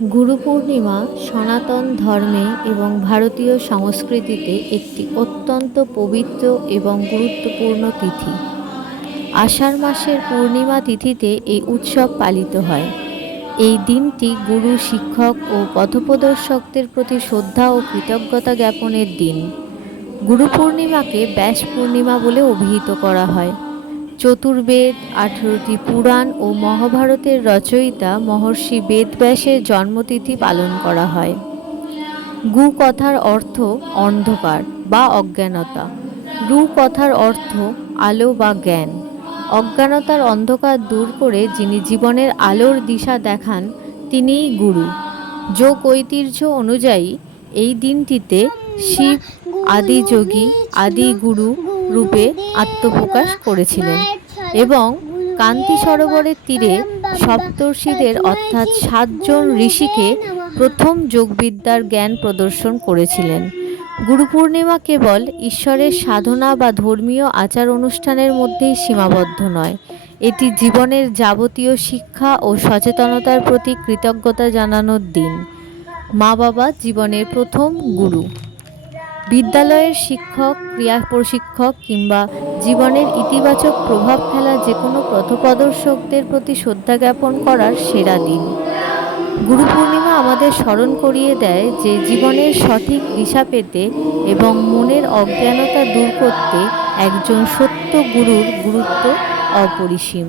গুরু পূর্ণিমা সনাতন ধর্মে এবং ভারতীয় সংস্কৃতিতে একটি অত্যন্ত পবিত্র এবং গুরুত্বপূর্ণ তিথি। আষাঢ় মাসের পূর্ণিমা তিথিতে এই উৎসব পালিত হয়। এই দিনটি গুরু, শিক্ষক ও পথপ্রদর্শকদের প্রতি শ্রদ্ধা ও কৃতজ্ঞতা জ্ঞাপনের দিন। গুরু পূর্ণিমাকে ব্যাস পূর্ণিমা বলে অভিহিত করা হয়। চতুর্বেদ, 18টি পুরাণ ও মহাভারতের রচয়িতা মহর্ষি বেদব্যাসের জন্মতিথি পালন করা হয়। গু কথার অর্থ অন্ধকার বা অজ্ঞানতা। রু কথার অর্থ আলো বা জ্ঞান। অজ্ঞানতার অন্ধকার দূর করে যিনি জীবনের আলোর দিশা দেখান তিনিই গুরু। যোগ ঐতিহ্য অনুযায়ী এই দিনটিতে শিব আদি যোগী, আদি গুরু রূপে আত্মপ্রকাশ করেছিলেন এবং কান্তি সরোবরের তীরে সপ্তর্ষিদের অর্থাৎ 7 জন ঋষিকে প্রথম যোগবিদ্যার জ্ঞান প্রদর্শন করেছিলেন। গুরু পূর্ণিমা কেবল ঈশ্বরের সাধনা বা ধর্মীয় আচার অনুষ্ঠানের মধ্যেই সীমাবদ্ধ নয়, এটি জীবনের যাবতীয় শিক্ষা ও সচেতনতার প্রতি কৃতজ্ঞতা জানানোর দিন। মা বাবা জীবনের প্রথম গুরু। বিদ্যালয়ের শিক্ষক, ক্রীড়া প্রশিক্ষক কিংবা জীবনের ইতিবাচক প্রভাব ফেলা যে কোনো পথপ্রদর্শকদের প্রতি শ্রদ্ধা জ্ঞাপন করার সেরা দিন। গুরু পূর্ণিমা আমাদের স্মরণ করিয়ে দেয় যে জীবনের সঠিক দিশা পেতে এবং মনের অজ্ঞানতা দূর করতে একজন সত্য গুরুর গুরুত্ব অপরিসীম।